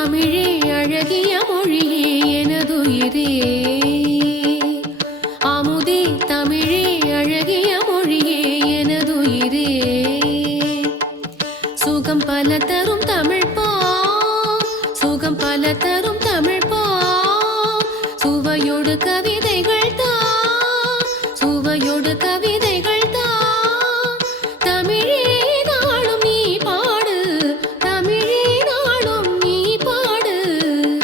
தமிழே அழகிய மொழியே எனதுயிரே அமுதே தமிழே அழகிய மொழியே எனதுயிரே சுகம் பல தரும் தமிழ் பா சுகம் பல தரும் தமிழ் பா சுவையோடு கவிதைகள் தா சுவையோடு கவிதைகள் தா தமிழே நாளும் நீ பாடு தமிழே நாளும் நீ பாடு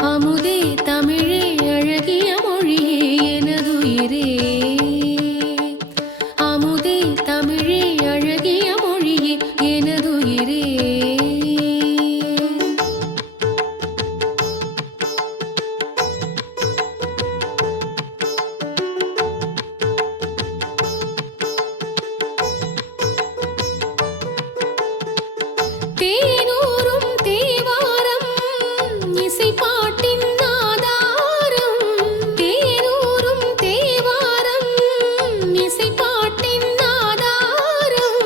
அமுதே தமிழே அழகிய மொழியே எனதுயிரே அமுதே தமிழே அழகிய மொழியே எனதுயிரே தேனூரும் தேவாரம் இசை பாட்டின் ஆதாரம் தேனூரும் தேவாரம் இசை பாட்டின் ஆதாரம்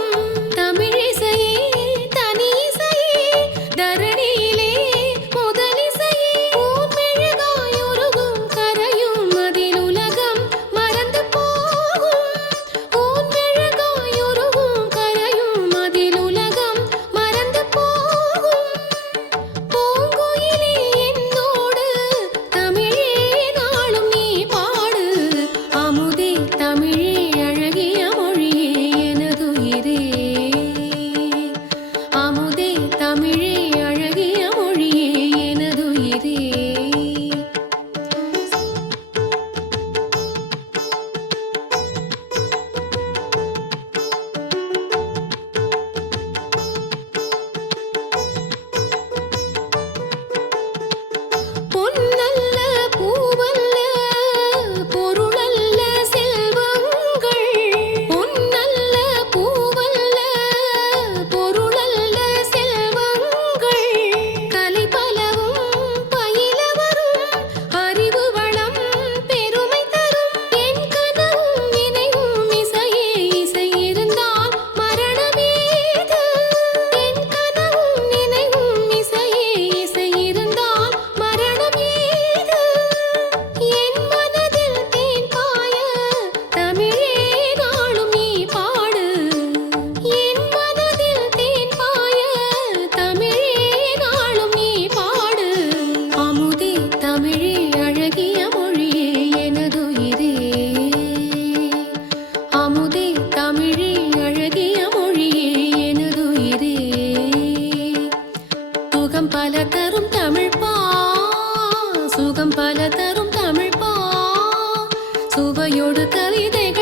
தமிழிசையே தனிசையே தரணியிலே முதலிசையே ஊர்மெழுகாயுருகும் கரையும் அதில் உலகம் மறந்து போகும் ஊர்மெழுகாயுருகும் கரையும் அதில் உலகம் மறந்து போகும் பூங்குயிலே என்னோடு தமிழே நாளும் நீ பாடு அமுதே தமிழே அழகிய மொழியே எனதுயிரே அமுதே தமிழே அழகிய மொழியே எனதுயிரே பொன்னல்ல பூவல்ல பொருளல்ல செல்வங்கள் பொன்னல்ல பூவல்ல பொருளல்ல செல்வங்கள் கலை பலவும் பயில வரும் அறிவு வளம் பெருமை தரும் என் கனவும் நினைவும் இசையே இசை இருந்தால் மரணமேது என் கனவும் நினைவும் இசையே இசை இருந்தால் மரணமேது என் மனதில் தேன் பாய தமிழே நாளும் நீ பாடு என் மனதில் தேன் பாய தமிழே நாளும் நீ பாடு அமுதே தமிழே அழகிய மொழியே எனதுயிரே அமுதே தமிழே அழகிய மொழியே எனதுயிரே சுகம் பல தரும் தமிழ் பா சுகம் பல தரும் தமிழ் பா சுவையோடு கவிதைகள்